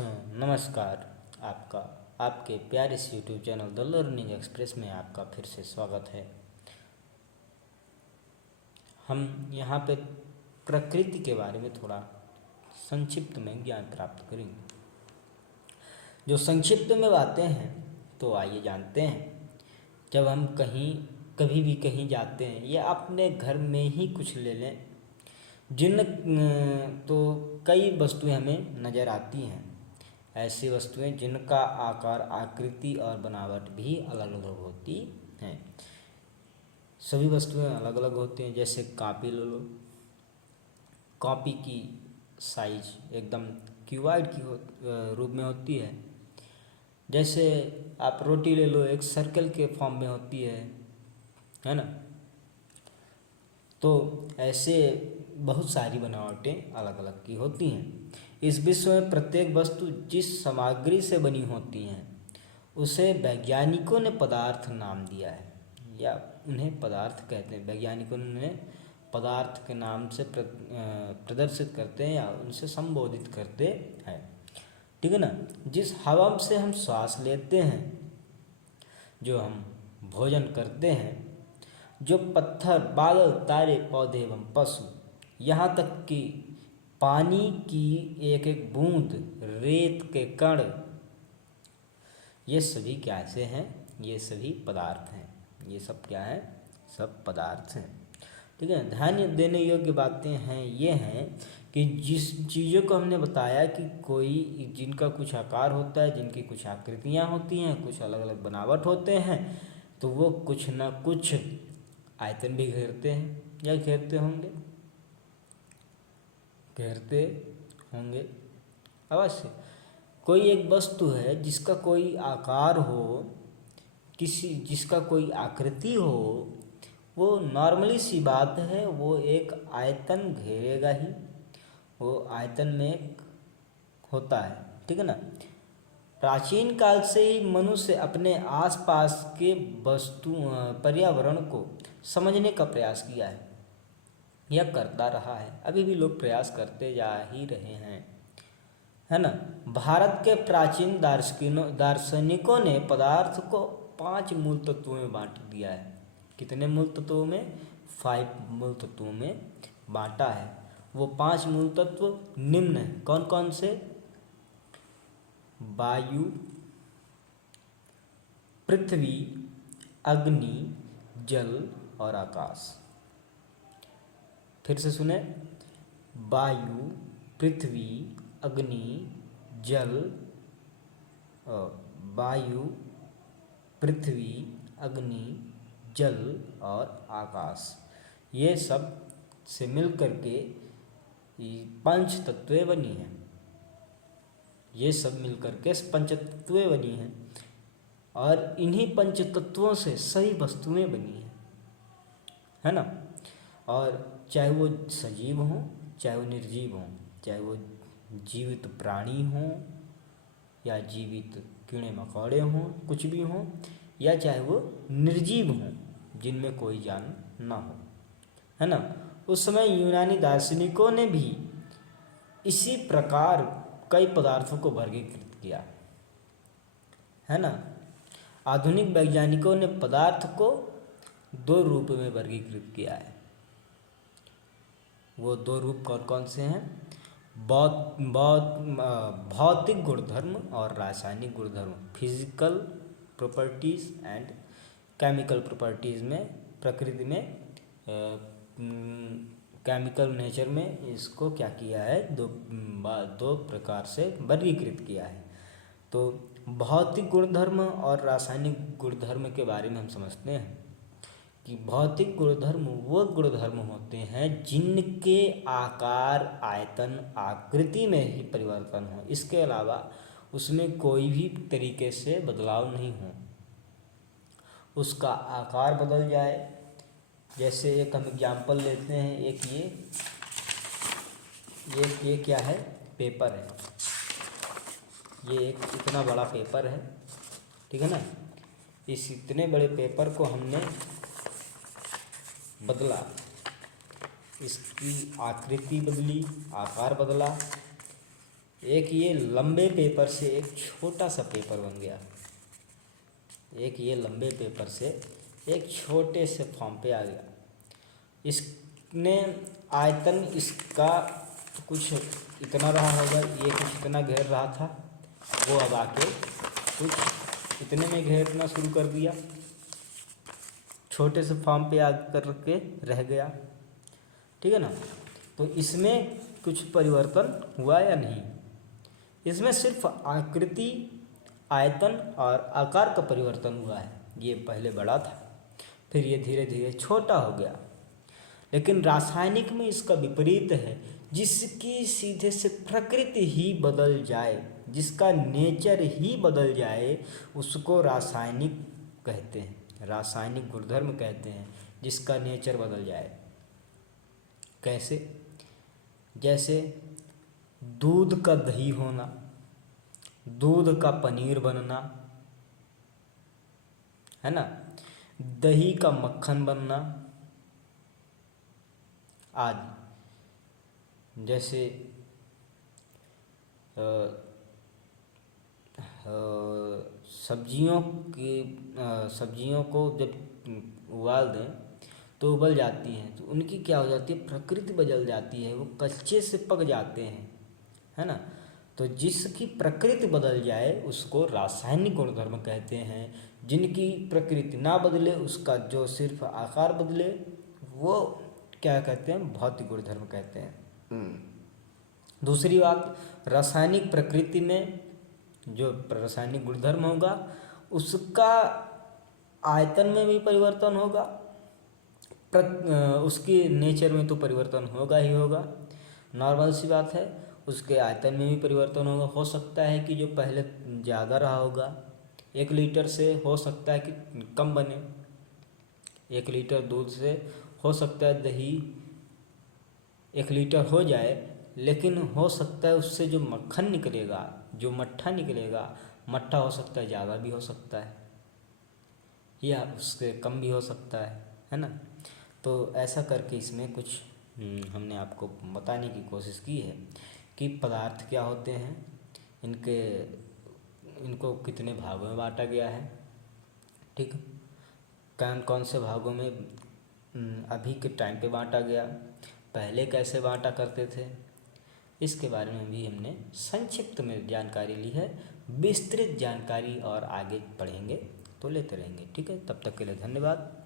दोस्तों नमस्कार। आपके प्यारे से YouTube channel the learning express में आपका फिर से स्वागत है। हम यहाँ पे प्रकृति के बारे में थोड़ा संक्षिप्त में ज्ञान प्राप्त करेंगे। जो संक्षिप्त में बातें हैं तो आइए जानते हैं। जब हम कभी भी कहीं जाते हैं या अपने घर में ही कुछ ले लें, तो कई वस्तुएं हमें नज़र आती हैं। ऐसी वस्तुएं जिनका आकार, आकृति और बनावट भी अलग अलग होती हैं। सभी वस्तुएं अलग अलग होती हैं। जैसे कॉपी ले लो, कॉपी की साइज एकदम क्यूबाइड की रूप में होती है। जैसे आप रोटी ले लो, एक सर्कल के फॉर्म में होती है ना। तो ऐसे बहुत सारी बनावटें अलग अलग की होती हैं। इस विश्व में प्रत्येक वस्तु जिस सामग्री से बनी होती हैं उसे वैज्ञानिकों ने पदार्थ नाम दिया है, या उन्हें पदार्थ कहते हैं। वैज्ञानिकों ने पदार्थ के नाम से प्रदर्शित करते हैं या उनसे संबोधित करते हैं, ठीक है ना। जिस हवा से हम श्वास लेते हैं, जो हम भोजन करते हैं, जो पत्थर, बादल, तारे, पौधे एवं पशु, यहाँ तक कि पानी की एक एक बूंद, रेत के कण, ये सभी कैसे हैं? ये सभी पदार्थ हैं। ये सब क्या है? सब पदार्थ हैं, ठीक है। ध्यान देने योग्य बातें हैं ये हैं कि जिस चीज़ों को हमने बताया कि कोई जिनका कुछ आकार होता है, जिनकी कुछ आकृतियाँ होती हैं, कुछ अलग अलग बनावट होते हैं, तो वो कुछ ना कुछ आयतन भी घेरते हैं या घेरते होंगे अवश्य। कोई एक वस्तु है जिसका कोई आकार हो, जिसका कोई आकृति हो, वो नॉर्मली सी बात है, वो एक आयतन घेरेगा ही। वो आयतन में होता है, ठीक है ना। प्राचीन काल से ही मनुष्य अपने आसपास के पर्यावरण को समझने का प्रयास किया है या करता रहा है। अभी भी लोग प्रयास करते जा ही रहे हैं, है ना। भारत के प्राचीन दार्शनिकों ने पदार्थ को 5 मूल तत्वों में बांट दिया है। कितने मूल तत्वों में? 5 मूल तत्वों में बांटा है। वो 5 मूल तत्व निम्न हैं। कौन कौन से? वायु, पृथ्वी, अग्नि, जल और आकाश। फिर से सुने। वायु, पृथ्वी, अग्नि, जल, वायु, पृथ्वी, अग्नि, जल और आकाश। ये सब से मिलकर के पंच तत्वें बनी हैं। ये सब मिलकर के पंच तत्वें बनी हैं और इन्हीं पंच तत्वों से सही वस्तुएं बनी हैं, है ना। और चाहे वो सजीव हों, चाहे वो निर्जीव हों, चाहे वो जीवित प्राणी हों या जीवित कीड़े मकोड़े हों, कुछ भी हों, या चाहे वो निर्जीव हों जिनमें कोई जान ना हो, है ना। उस समय यूनानी दार्शनिकों ने भी इसी प्रकार कई पदार्थों को वर्गीकृत किया, है ना। आधुनिक वैज्ञानिकों ने पदार्थ को 2 रूप में वर्गीकृत किया है। वो 2 रूप कौन कौन से हैं? भौतिक गुणधर्म और रासायनिक गुणधर्म। Physical properties and chemical properties में, प्रकृति में, केमिकल नेचर में इसको क्या किया है? दो प्रकार से वर्गीकृत किया है। तो भौतिक गुणधर्म और रासायनिक गुणधर्म के बारे में हम समझते हैं कि भौतिक गुणधर्म वो गुणधर्म होते हैं जिनके आकार, आयतन, आकृति में ही परिवर्तन हो। इसके अलावा उसमें कोई भी तरीके से बदलाव नहीं हो। उसका आकार बदल जाए। जैसे एक हम एग्जाम्पल लेते हैं, एक ये क्या है? पेपर है। ये एक इतना बड़ा पेपर है, ठीक है ना। इस इतने बड़े पेपर को हमने बदला, इसकी आकृति बदली, आकार बदला, एक ये लंबे पेपर से एक छोटा सा पेपर बन गया, एक ये लंबे पेपर से एक छोटे से फॉर्म पे आ गया। इसने आयतन इसका कुछ इतना रहा होगा, ये कुछ इतना घेर रहा था, वो अब आके कुछ इतने में घेरना शुरू कर दिया, छोटे से फॉर्म पे आ करके रह गया। ठीक है ना। तो इसमें कुछ परिवर्तन हुआ या नहीं? इसमें सिर्फ आकृति, आयतन और आकार का परिवर्तन हुआ है। ये पहले बड़ा था, फिर ये धीरे धीरे छोटा हो गया। लेकिन रासायनिक में इसका विपरीत है, जिसकी सीधे से प्रकृति ही बदल जाए, जिसका नेचर ही बदल जाए, उसको रासायनिक कहते हैं, रासायनिक गुणधर्म कहते हैं, जिसका नेचर बदल जाए। कैसे? जैसे दूध का दही होना, दूध का पनीर बनना, है ना, दही का मक्खन बनना आदि। जैसे सब्जियों को जब उबाल दें तो उबल जाती हैं, तो उनकी क्या हो जाती है, प्रकृति बदल जाती है, वो कच्चे से पक जाते हैं, है ना। तो जिसकी प्रकृति बदल जाए उसको रासायनिक गुणधर्म कहते हैं। जिनकी प्रकृति ना बदले, उसका जो सिर्फ आकार बदले, वो क्या कहते हैं, भौतिक गुणधर्म कहते हैं। दूसरी बात, रासायनिक प्रकृति में जो रासायनिक गुणधर्म होगा उसका आयतन में भी परिवर्तन होगा, उसके नेचर में तो परिवर्तन होगा ही होगा, नॉर्मल सी बात है। उसके आयतन में भी परिवर्तन होगा। हो सकता है कि जो पहले ज़्यादा रहा होगा 1 लीटर से, हो सकता है कि कम बने। 1 लीटर दूध से हो सकता है दही 1 लीटर हो जाए, लेकिन हो सकता है उससे जो मक्खन निकलेगा, जो मट्ठा निकलेगा, मट्ठा हो सकता है ज़्यादा भी हो सकता है, या उससे कम भी हो सकता है ना। तो ऐसा करके इसमें कुछ हमने आपको बताने की कोशिश की है कि पदार्थ क्या होते हैं, इनको कितने भागों में बांटा गया है, ठीक, कौन कौन से भागों में अभी के टाइम पे बांटा गया, पहले कैसे बांटा करते थे, इसके बारे में भी हमने संक्षिप्त में जानकारी ली है। विस्तृत जानकारी और आगे पढ़ेंगे तो लेते रहेंगे। ठीक है, तब तक के लिए धन्यवाद।